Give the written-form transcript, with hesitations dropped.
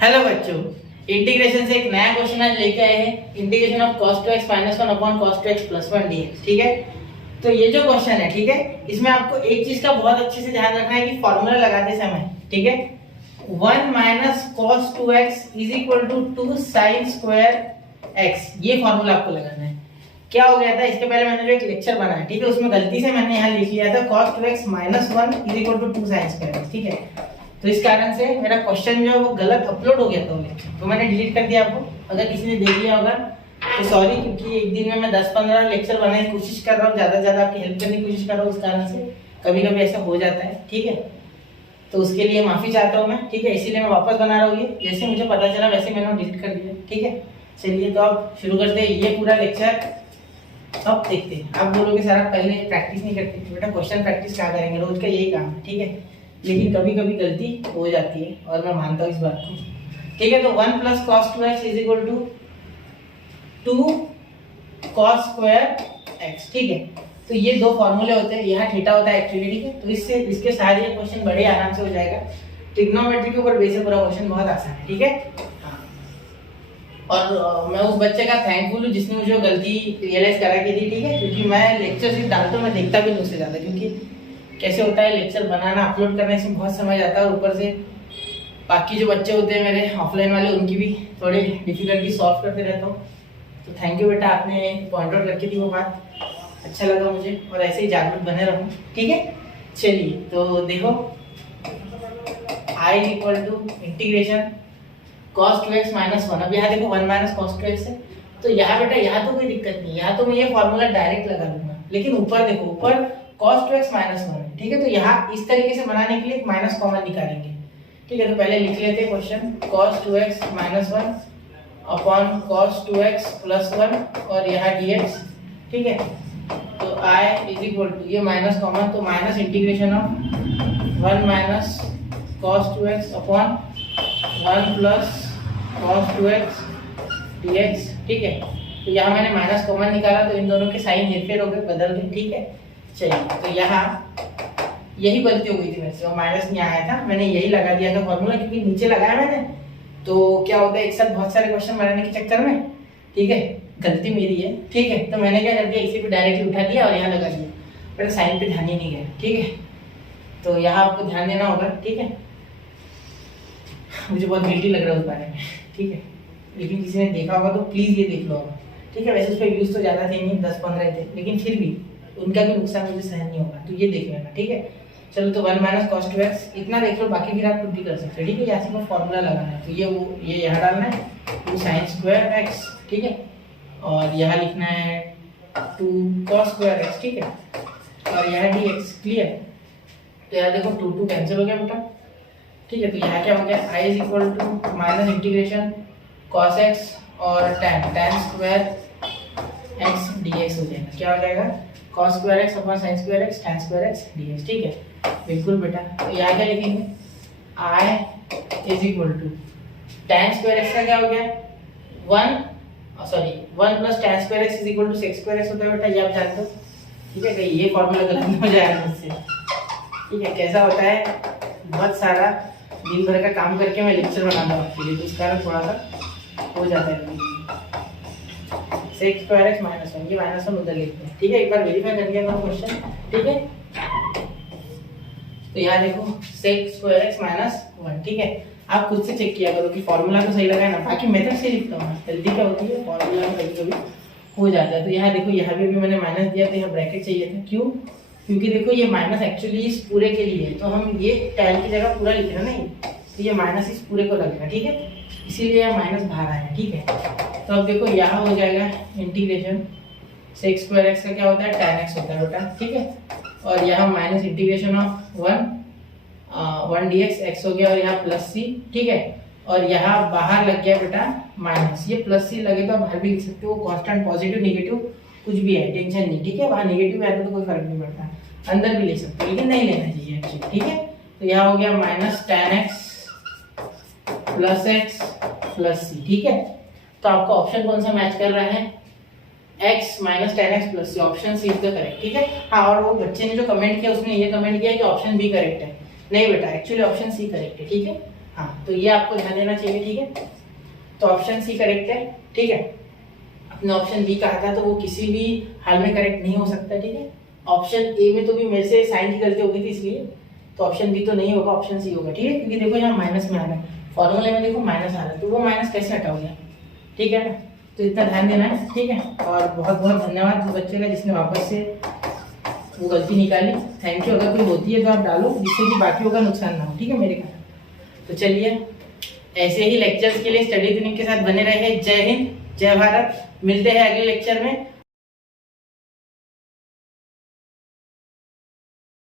Hello बच्चों, integration से एक नया क्वेश्चन आज लेके आए हैं। Integration of cos 2x minus 1 upon cos 2x plus 1 dx। ठीक है, तो ये जो क्वेश्चन है, ठीक है, इसमें आपको एक चीज का बहुत अच्छे से ध्यान रखना है कि फॉर्मूला लगाते समय, ठीक है, 1 minus cos 2x is equal to 2 sin square x, ये फॉर्मूला आपको लगाना है। क्या हो गया था, इसके पहले मैंने जो एक लेक्चर बनाया, ठीक है, उसमें गलती से मैंने यहाँ लिख लिया था cos 2x minus 1 is equal to 2 sin square x। ठीक है, तो इस कारण से मेरा क्वेश्चन जो है वो गलत अपलोड हो गया था वो लेक्चर, तो मैंने डिलीट कर दिया। आपको अगर किसी ने देख लिया होगा तो सॉरी, क्योंकि एक दिन में मैं 10-15 लेक्चर बनाने की कोशिश कर रहा हूँ, ज़्यादा से ज़्यादा आपकी हेल्प करने की कोशिश कर रहा हूँ, उस कारण से कभी कभी ऐसा हो जाता है। ठीक है, तो उसके लिए माफ़ी चाहता हूँ मैं। ठीक है, इसीलिए मैं वापस बना रहा हूँ ये, जैसे मुझे पता चला वैसे मैंने डिलीट कर दिया। ठीक है, चलिए तो अब शुरू करते हैं ये पूरा लेक्चर। अब देखते हैं, आप बोलोगे सर आप पहले प्रैक्टिस नहीं करते। बेटा क्वेश्चन प्रैक्टिस क्या करेंगे, रोज का यही काम है। ठीक है, लेकिन कभी कभी गलती हो जाती है और मैं मानता हूँ इस बात को। ठीक है, तो 1 plus cos 2x is equal to 2 cos square x। ठीक है, तो ये दो फॉर्मूले होते हैं, यहाँ थीटा होता है एक्चुअली। ठीक है, तो इससे इसके सारे क्वेश्चन बड़े आराम से हो जाएगा। ट्रिग्नोमेट्री के ऊपर बेस है पूरा क्वेश्चन, बहुत आसान है। ठीक है, और मैं उस बच्चे का थैंकफुल हूँ जिसने मुझे गलती रियलाइज करा के दी। ठीक है, क्योंकि मैं लेक्चर सिर्फ डालता हूँ, मैं देखता भी नहीं उससे ज़्यादा, क्योंकि कैसे होता है लेक्चर बनाना अपलोड करने से बहुत समय जाता है, और ऊपर से बाकी जो बच्चे होते हैं मेरे ऑफलाइन वाले, उनकी भी थोड़ी डिफिकल्टी सॉल्व करते रहता हूँ। तो थैंक यू बेटा, आपने पॉइंट आउट करके दी वो बात, अच्छा लगा मुझे, और ऐसे ही जागरूक बने रहूँ। ठीक है, चलिए तो देखो, I equal to integration cos 2x minus 1। अब यहाँ देखो 1 माइनस cos 2x है, तो यहाँ बेटा यहाँ तो कोई दिक्कत नहीं, यहाँ तो मैं ये फॉर्मूला डायरेक्ट लगा दूंगा। लेकिन ऊपर देखो, ऊपर cos 2x माइनस 1 है। ठीक है, तो यहाँ इस तरीके से बनाने के लिए माइनस कॉमन निकालेंगे। ठीक है, तो पहले लिख लेते हैं question, cos 2x minus 1 upon cos 2x plus 1 और यहाँ dx। ठीक है, तो i इज इक्वल टू, ये माइनस कॉमन, तो minus integration of 1 minus cos 2x upon 1 plus cos 2x dx। ठीक है, तो यहाँ मैंने माइनस कॉमन निकाला, तो इन दोनों के साइन हेरफेर हो गए, बदल गए। ठीक है, चलिए तो यहाँ यही गलती हो गई थी मेरे से, और माइनस नहीं आया था, मैंने यही लगा दिया था फॉर्मूला, क्योंकि नीचे लगाया मैंने, तो क्या होता है एक साथ बहुत सारे क्वेश्चन बनाने के चक्कर में, ठीक है, गलती मेरी है। ठीक है, तो मैंने क्या कर दिया, इसी पे डायरेक्टली उठा दिया और यहाँ लगा दिया, पर साइन पे ध्यान ही नहीं गया। ठीक है, तो यहाँ आपको ध्यान देना होगा। ठीक है, मुझे बहुत गिल्टी लग रहा है उस बारे में। ठीक है, लेकिन किसी ने देखा होगा तो प्लीज़ ये देख लो होगा। ठीक है, वैसे उस पर व्यूज़ तो ज़्यादा थे नहीं, 10-15 थे, लेकिन फिर भी उनका भी नुकसान मुझे सहन नहीं होगा, तो ये देख लेना। ठीक है, चलो तो 1 माइनस cos 2x इतना देख लो, बाकी फिर आप खुद भी कर सकते हो। ठीक है, यहाँ से फॉर्मूला लगाना है, तो ये यहाँ डालना है 2 sin स्क्वायर x। ठीक है, और यहाँ लिखना है 2 cos स्क्वायर x। ठीक है, और यहाँ dx। क्लियर, तो यहाँ देखो 2 कैंसिल हो गया बेटा। ठीक है, तो यहाँ क्या हो गया, i is equal to minus integration cos x और tan स्क्वायर x dx हो जाएगा। क्या हो जाएगा, cos square x upon sin square x tan square x dx। ठीक है, बिल्कुल बेटा, तो यहाँ क्या लिखेंगे, i is equal to tan square x का क्या हो गया 1 plus tan square x is equal to sec square x होता है बेटा, ये आप जानते हो। ठीक है, कहीं ये फॉर्मूला गलत हो जाएगा मुझसे। ठीक है, कैसा होता है, बहुत सारा दिन भर का काम करके मैं लेक्चर बनाता हूँ आपके लिए, तो इस कारण थोड़ा सा हो जाता है। sec स्क्वायर x माइनस 1, ये माइनस 1 उधर लिखते हैं। ठीक है, एक बार वेरीफाई कर लिया करो क्वेश्चन। ठीक है, तो यहाँ देखो sec स्क्वायर x माइनस 1। ठीक है, आप खुद से चेक किया करो कि फॉर्मूला तो सही लगा है ना, बाकी मेथड से लिखता हूँ। जल्दी क्या होती है, फॉर्मूला में कभी कभी हो जाता है। तो यहाँ देखो, यहाँ भी मैंने माइनस दिया, तो यहाँ ब्रैकेट चाहिए था। क्यों, क्योंकि देखो ये माइनस एक्चुअली इस पूरे के लिए है, तो हम ये tan की जगह पूरा लिख रहे हैं नहीं, तो ये माइनस इस पूरे को लगेगा। ठीक है, इसीलिए यह माइनस बाहर आया। ठीक है, तो अब देखो यहाँ हो जाएगा इंटीग्रेशन sec स्क्वायर x का क्या होता है, tan x होता है बेटा। ठीक है, और यहाँ minus integration of 1 dx x हो गया, और यहाँ प्लस c। ठीक है, और यहाँ बाहर लग गया बेटा माइनस, ये प्लस c लगे तो आप बाहर भी लिख सकते हो, कांस्टेंट पॉजिटिव नेगेटिव कुछ भी है, टेंशन नहीं। ठीक है, वहाँ नेगेटिव है तो कोई फर्क नहीं पड़ता, अंदर भी ले सकते हो, लेकिन नहीं लेना चाहिए एक्चुअली। ठीक है, तो यहाँ हो गया minus tan x plus x plus c। ठीक है, तो आपका ऑप्शन कौन सा मैच कर रहा है, x minus tan x plus c, option C is the correct. ठीक है, हाँ, और वो बच्चे ने जो कमेंट किया उसने ये कमेंट किया कि ऑप्शन बी करेक्ट है। नहीं बेटा, एक्चुअली ऑप्शन सी करेक्ट है। ठीक है, हाँ, तो ये आपको ध्यान देना चाहिए, ठीक है। तो ऑप्शन सी करेक्ट है, ठीक है। अपने ऑप्शन बी कहा था तो वो किसी भी हाल में करेक्ट नहीं हो सकता, ठीक है। ऑप्शन ए में तो भी मेरे से साइन की गलती हो गई थी इसलिए, तो ऑप्शन बी तो नहीं होगा, ऑप्शन सी होगा, ठीक है। क्योंकि देखो यहाँ माइनस में आ रहा है, फॉर्मूले में देखो माइनस आ रहा है, तो वो माइनस कैसे हटाओगे, ठीक है ना। तो इतना ध्यान देना है, ठीक है। और बहुत बहुत धन्यवाद उस बच्चे का जिसने वापस से वो गलती निकाली। Thank you. अगर कोई होती है तो आप डालो, जिससे कि बाकियों का नुकसान ना हो, ठीक है मेरे का। तो चलिए, ऐसे ही लेक्चर्स के लिए स्टडी ट्यूनिंग के साथ बने रहे। जय हिंद, जय भारत। मिलते हैं अगले लेक्चर में।